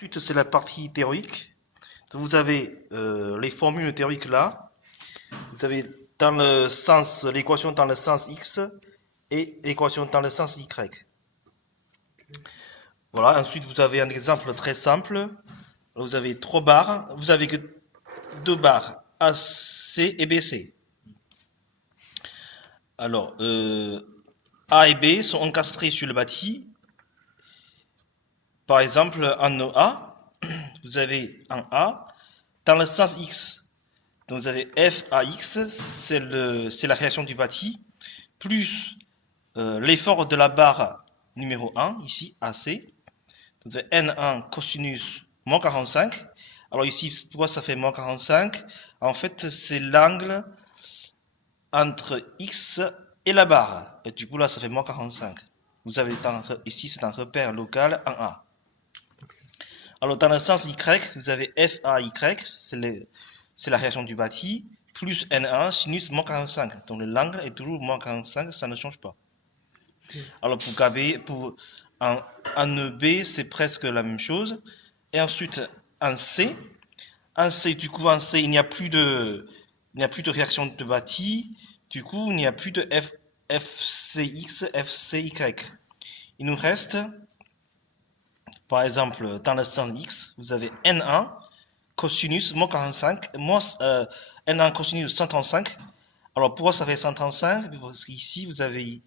Ensuite, c'est la partie théorique. Donc, vous avez les formules théoriques là. Vous avez dans le sens l'équation dans le sens x et l'équation dans le sens y. Voilà. Ensuite, vous avez un exemple très simple. Vous avez 3 barres. Vous avez que 2 barres AC et BC. Alors, A et B sont encastrés sur le bâti. Par exemple, en A, vous avez un A dans le sens X. Donc vous avez FAX, c'est la réaction du bâti, plus l'effort de la barre numéro 1, ici AC. Donc vous avez N1 cosinus moins 45. Alors ici, pourquoi ça fait moins 45? En fait, c'est l'angle entre X et la barre. Et du coup, là, ça fait moins 45. Vous avez ici, c'est un repère local en A. Alors, dans le sens Y, vous avez FAY, c'est la réaction du bâti, plus N1 sinus moins 45. Donc, l'angle est toujours moins 45, ça ne change pas. Alors, pour KB, en EB, c'est presque la même chose. Et ensuite, en C, du coup, en C, il n'y a plus de réaction de bâti. Du coup, il n'y a plus de FCX, FCY. Il nous reste, par exemple, dans le sens X, vous avez N1 cosinus moins 45, N1 cosinus 135. Alors, pourquoi ça fait 135? Parce qu'ici, vous avez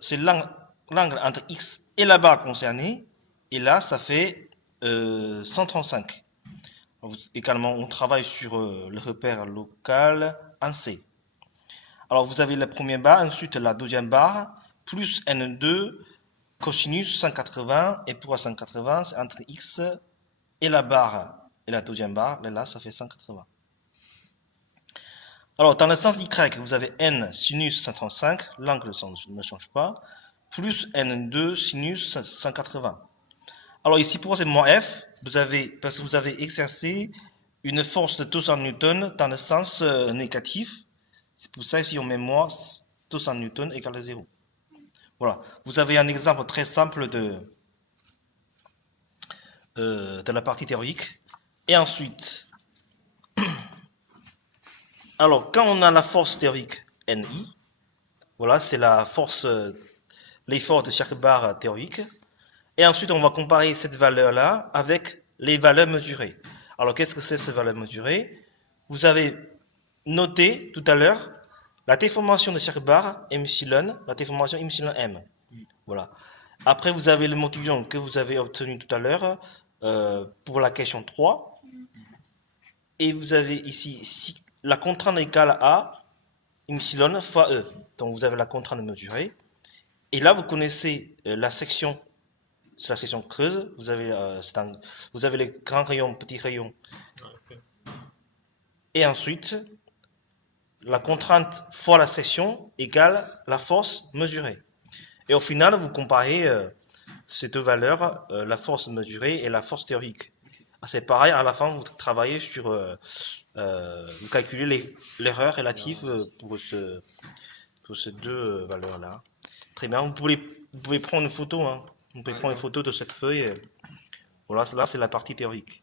c'est l'angle entre X et la barre concernée. Et là, ça fait 135. Également, on travaille sur le repère local en C. Alors, vous avez la première barre, ensuite la deuxième barre, plus N2 cosinus 180. Et pourquoi 180? C'est entre X et la barre et la deuxième barre. Et là, ça fait 180. Alors, dans le sens Y, vous avez N sinus 135, l'angle ne change pas, plus N2 sinus 180. Alors ici, pourquoi c'est moins F? Parce que vous avez exercé une force de 200 newtons dans le sens négatif. C'est pour ça ici on met moins 200 newtons égale à 0. Voilà. Vous avez un exemple très simple de la partie théorique. Et ensuite, alors quand on a la force théorique NI, voilà, c'est la force, l'effort de chaque barre théorique. Et ensuite, on va comparer cette valeur-là avec les valeurs mesurées. Alors, qu'est-ce que c'est ces valeurs mesurées? Vous avez noté tout à l'heure la déformation de chaque barre, epsilon, la déformation epsilon m. Voilà. Après, vous avez le modulon que vous avez obtenu tout à l'heure pour la question 3. Et vous avez ici la contrainte égale à epsilon fois E. Donc, vous avez la contrainte mesurée. Et là, vous connaissez la section. C'est la section creuse, vous avez les grands rayons, petits rayons. Et ensuite, la contrainte fois la section égale la force mesurée. Et au final, vous comparez ces deux valeurs, la force mesurée et la force théorique. C'est pareil, à la fin, vous travaillez sur... vous calculez l'erreur relative pour ces deux valeurs-là. Très bien, vous pouvez prendre une photo, hein. Vous pouvez prendre une photo de cette feuille. Voilà, là c'est la partie théorique.